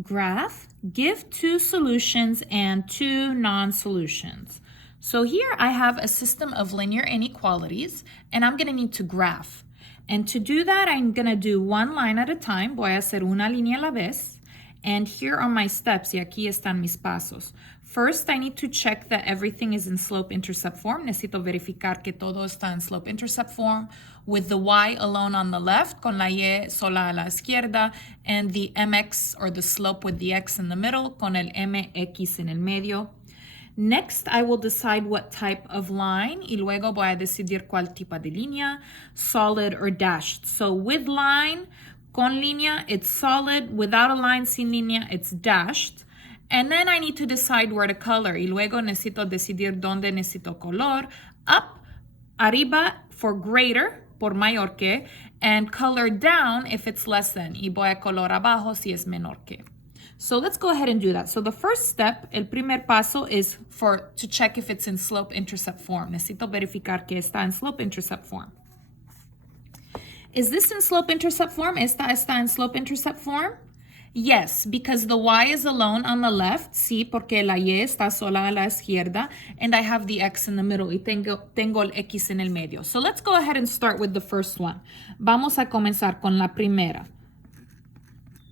graph, give two solutions and two non-solutions. So here I have a system of linear inequalities, and I'm going to need to graph. And to do that, I'm going to do one line at a time. Voy a hacer una línea a la vez. And here are my steps, y aquí están mis pasos. First, I need to check that everything is in slope-intercept form. Necesito verificar que todo está en slope-intercept form with the y alone on the left, con la y sola a la izquierda, and the mx, or the slope with the x in the middle, con el mx en el medio. Next, I will decide what type of line, y luego voy a decidir cuál tipo de línea, solid or dashed. So with line, con línea, it's solid. Without a line, sin línea, it's dashed. And then I need to decide where to color. Y luego necesito decidir dónde necesito color. Up, arriba for greater, por mayor que, and color down if it's less than. Y voy a color abajo si es menor que. So let's go ahead and do that. So the first step, el primer paso, is to check if it's in slope-intercept form. Necesito verificar que está en slope-intercept form. Is this in slope-intercept form? ¿Esta está en slope-intercept form? Yes, because the y is alone on the left. Sí, porque la y está sola a la izquierda. And I have the x in the middle. Y tengo el x en el medio. So let's go ahead and start with the first one. Vamos a comenzar con la primera.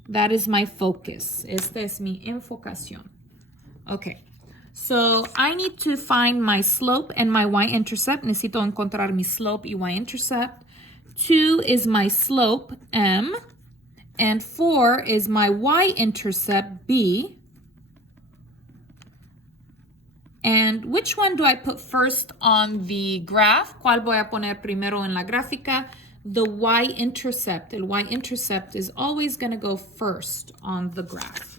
That is my focus. Esta es mi enfocación. Okay. So I need to find my slope and my y-intercept. Necesito encontrar mi slope y y-intercept. 2 is my slope, M. And 4 is my y-intercept, B. And which one do I put first on the graph? ¿Cuál voy a poner primero en la gráfica? The y-intercept. El y-intercept is always going to go first on the graph.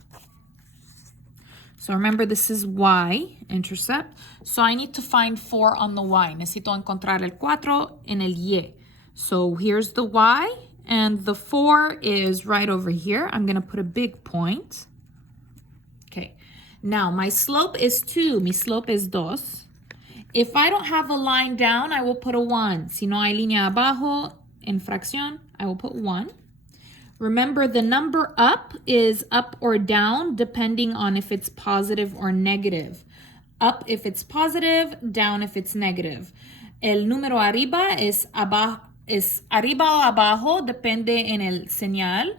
So remember, this is y-intercept. So I need to find 4 on the y. Necesito encontrar el 4 en el y. So here's the y. And the 4 is right over here. I'm going to put a big point. Okay. Now, my slope is 2. Mi slope is 2. If I don't have a line down, I will put a 1. Si no hay línea abajo, en fracción, I will put 1. Remember, the number up is up or down, depending on if it's positive or negative. Up if it's positive, down if it's negative. El número arriba es abajo. Es arriba o abajo, depende en el señal.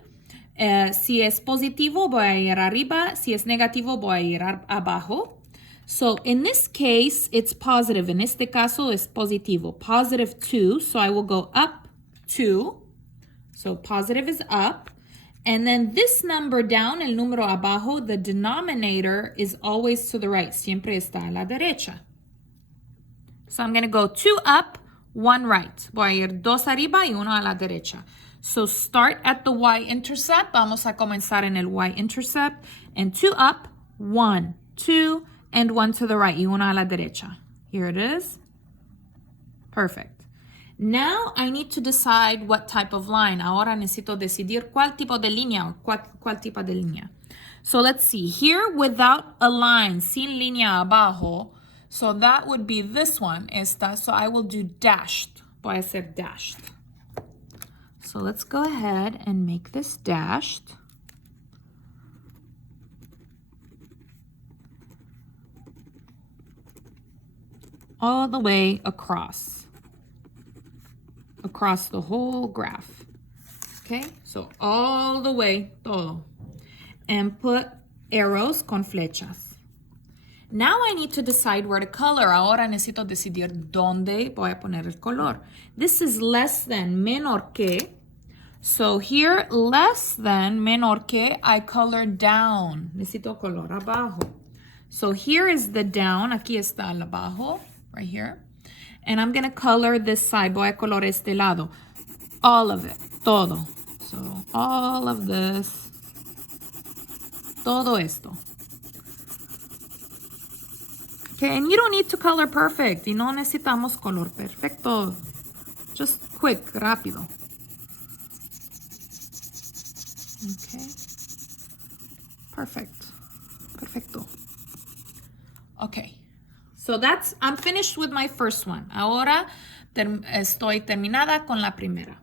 Si es positivo, voy a ir arriba. Si es negativo, voy a ir abajo. So in this case, it's positive. En este caso, es positivo. Positive 2, so I will go up 2. So positive is up. And then this number down, el número abajo, the denominator is always to the right. Siempre está a la derecha. So I'm going to go 2 up, 1 right. Voy a ir 2 arriba y 1 a la derecha. So start at the y-intercept. Vamos a comenzar en el y-intercept. And 2 up, 1, 2, and 1 to the right. Y 1 a la derecha. Here it is. Perfect. Now I need to decide what type of line. Ahora necesito decidir cuál tipo de línea. Cuál tipo de línea. So let's see. Here, without a line, sin línea abajo, so that would be this one, esta. So I will do dashed. Voy a hacer dashed. So let's go ahead and make this dashed. All the way across the whole graph. Okay, so all the way, todo. And put arrows con flechas. Now I need to decide where to color. Ahora necesito decidir dónde voy a poner el color. This is less than, menor que. So here, less than, menor que, I color down. Necesito color abajo. So here is the down. Aquí está el abajo, right here. And I'm going to color this side. Voy a color este lado. All of it, todo. So all of this, todo esto. Okay, and you don't need to color perfect. Y no necesitamos color perfecto. Just quick, rápido. Okay. Perfect. Perfecto. Okay. So I'm finished with my first one. Ahora estoy terminada con la primera.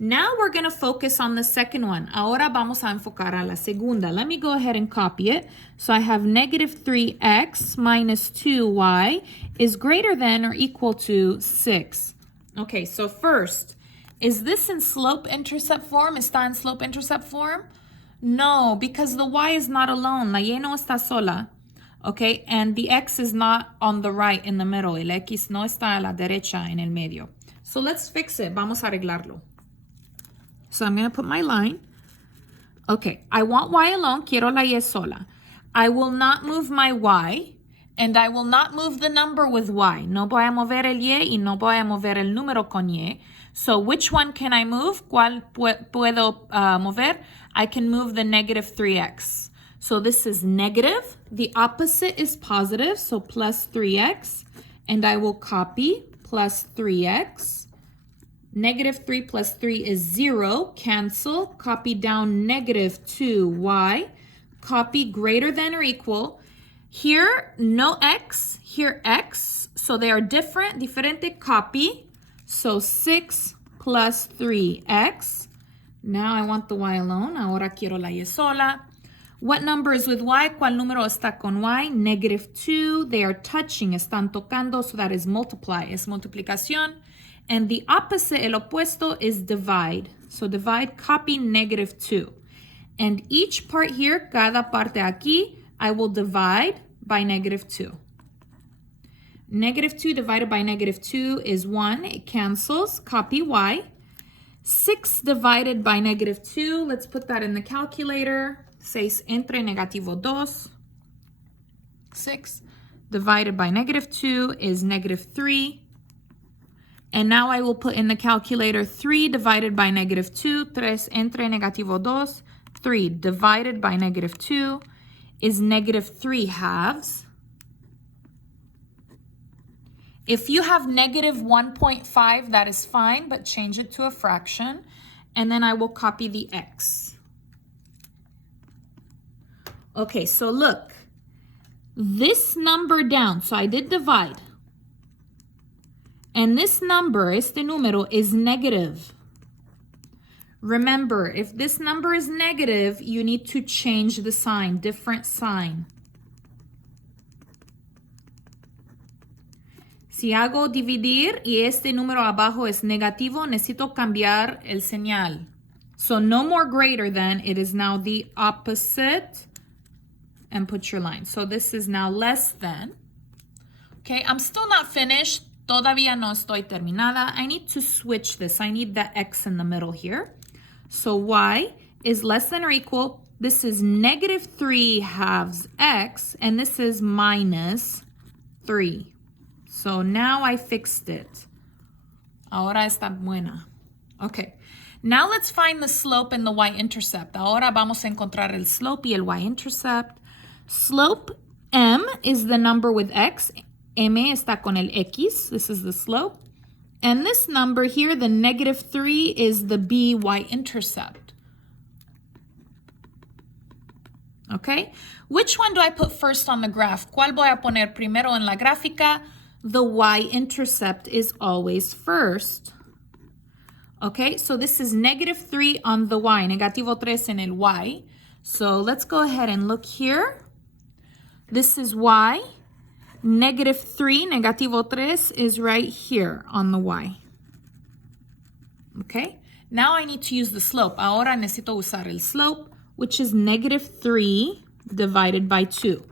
Now we're going to focus on the second one. Ahora vamos a enfocar a la segunda. Let me go ahead and copy it. So I have negative 3x minus 2y is greater than or equal to 6. Okay, so first, is this in slope-intercept form? ¿Está en slope-intercept form? No, because the y is not alone. La y no está sola. Okay, and the x is not on the right in the middle. El x no está a la derecha en el medio. So let's fix it. Vamos a arreglarlo. So I'm going to put my line. Okay, I want y alone. Quiero la y sola. I will not move my y, and I will not move the number with y. No voy a mover el y y no voy a mover el número con y. So which one can I move? ¿Cuál puedo mover? I can move the negative 3x. So this is negative. The opposite is positive, so plus 3x. And I will copy plus 3x. Negative 3 plus 3 is 0. Cancel. Copy down negative 2y. Copy greater than or equal. Here, no x. Here, x. So they are different. Diferente. Copy. So 6 plus 3x. Now I want the y alone. Ahora quiero la y sola. What number is with y? ¿Cuál número está con y? Negative 2. They are touching. Están tocando. So that is multiply. Es multiplicación. And the opposite, el opuesto, is divide. So divide, copy negative 2. And each part here, cada parte aquí, I will divide by negative 2. Negative 2 divided by negative 2 is 1. It cancels. Copy y. 6 divided by negative 2. Let's put that in the calculator. 6 entre negativo 2. 6 divided by negative 2 is negative 3. And now I will put in the calculator 3 divided by negative 2. 3 entre negativo 2. 3 divided by negative 2 is negative 3 halves. If you have negative 1.5, that is fine, but change it to a fraction. And then I will copy the x. Okay, so look. This number down, so I did divide. And this number, este número, is negative. Remember, if this number is negative, you need to change the sign, different sign. Si hago dividir y este número abajo es negativo, necesito cambiar el señal. So no more greater than, it is now the opposite. And put your line. So this is now less than. Okay, I'm still not finished. Todavía no estoy terminada. I need to switch this. I need the x in the middle here. So y is less than or equal. This is negative 3 halves x, and this is minus 3. So now I fixed it. Ahora está buena. Okay. Now let's find the slope and the y-intercept. Ahora vamos a encontrar el slope y el y-intercept. Slope m is the number with x. M está con el X. This is the slope. And this number here, the negative 3, is the B y-intercept. Okay? Which one do I put first on the graph? ¿Cuál voy a poner primero en la gráfica? The y-intercept is always first. Okay? So this is negative 3 on the y. Negativo 3 en el y. So let's go ahead and look here. This is y. Negative 3, negativo 3 is right here on the y. Okay, now I need to use the slope. Ahora necesito usar el slope, which is negative 3 divided by 2.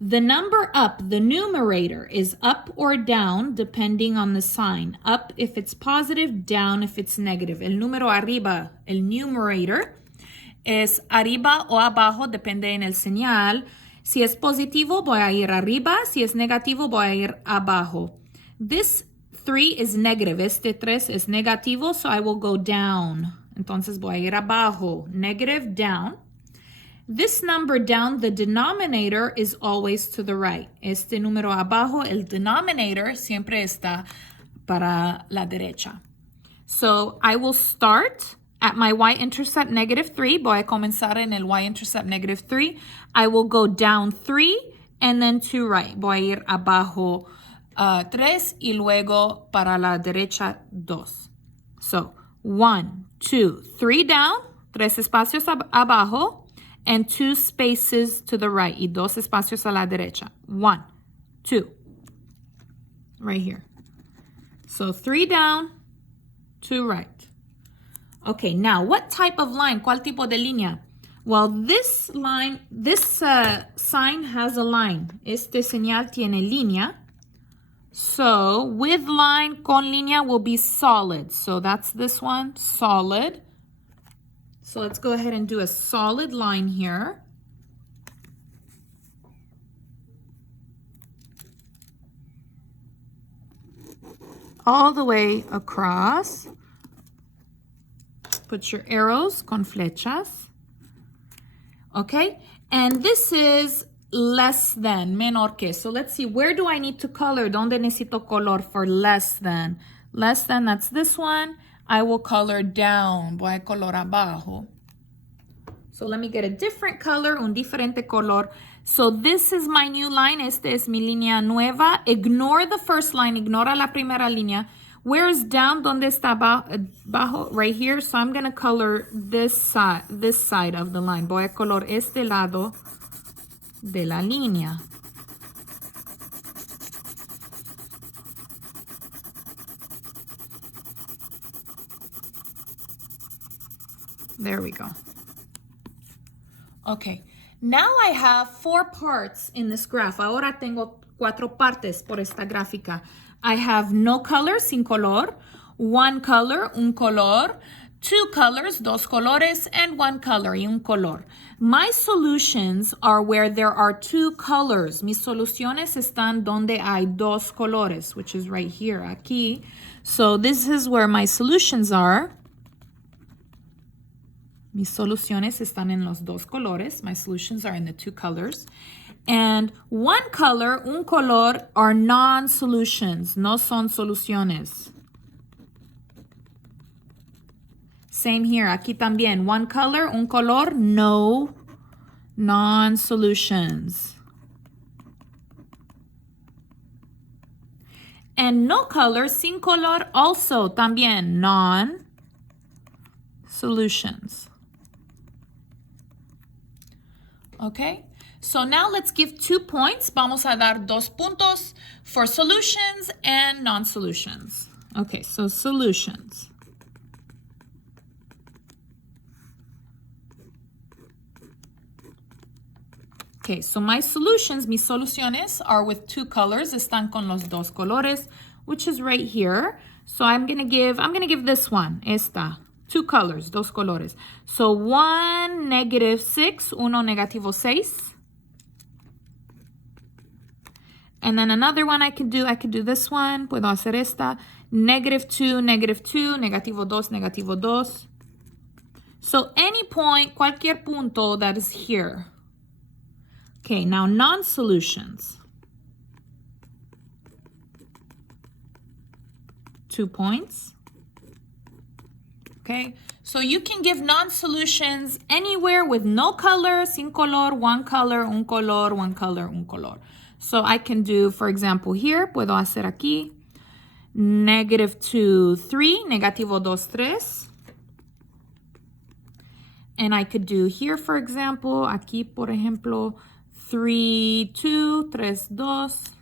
The number up, the numerator, is up or down depending on the sign. Up if it's positive, down if it's negative. El número arriba, el numerator, es arriba o abajo, depende en el señal. Si es positivo, voy a ir arriba. Si es negativo, voy a ir abajo. This 3 is negative. Este 3 es negativo, so I will go down. Entonces voy a ir abajo. Negative, down. This number down, the denominator, is always to the right. Este número abajo, el denominator, siempre está para la derecha. So I will start at my y-intercept negative 3. Voy a comenzar en el y-intercept negative 3. I will go down 3 and then to right. Voy a ir abajo 3 y luego para la derecha 2. So 1, 2, 3 down, 3 espacios abajo, and 2 spaces to the right, y 2 espacios a la derecha. 1, 2, right here. So 3 down, 2 right. Okay, now what type of line? ¿Cuál tipo de línea? Well, this line, this sign has a line. Este señal tiene línea. So with line, con línea will be solid. So that's this one, solid. So let's go ahead and do a solid line here. All the way across. Put your arrows con flechas. Okay, and this is less than, menor que. So let's see, where do I need to color? ¿Dónde necesito color for less than? Less than, that's this one. I will color down. Voy a color abajo. So let me get a different color, un diferente color. So this is my new line. Este es mi línea nueva. Ignore the first line. Ignora la primera línea. Where is down? ¿Dónde está abajo? Right here. So I'm going to color this side of the line. Voy a color este lado de la línea. There we go. Okay. Now I have 4 parts in this graph. Ahora tengo 4 partes por esta gráfica. I have no color, sin color, 1 color, un color, 2 colors, dos colores, and 1 color, y un color. My solutions are where there are 2 colors. Mis soluciones están donde hay 2 colores, which is right here, aquí. So this is where my solutions are. Mis soluciones están en los 2 colores. My solutions are in the 2 colors. And 1 color, un color, are non-solutions. No son soluciones. Same here. Aquí también. 1 color, un color, no non-solutions. And no color, sin color, also también non-solutions. Okay? So now let's give 2 points. Vamos a dar 2 puntos for solutions and non-solutions. Okay, so solutions. Okay, so my solutions, mis soluciones, are with 2 colors. Están con los 2 colores, which is right here. So I'm gonna give this one, esta. 2 colors, 2 colores. So 1, -6, uno, -6. And then another one I could do this one. Puedo hacer esta. -2, -2, -2, -2. So any point, cualquier punto that is here. Okay, now non-solutions. 2 points. Okay, so you can give non-solutions anywhere with no color, sin color, 1 color, un color, 1 color, un color. So I can do, for example, here, puedo hacer aquí, -2, 3, -2, 3. And I could do here, for example, aquí, por ejemplo, 3, 2, 3, 2.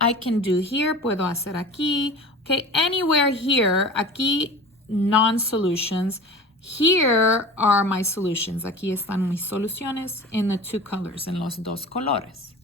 I can do here, puedo hacer aquí. Okay, anywhere here, aquí, non-solutions. Here are my solutions. Aquí están mis soluciones in the 2 colors, en los 2 colores.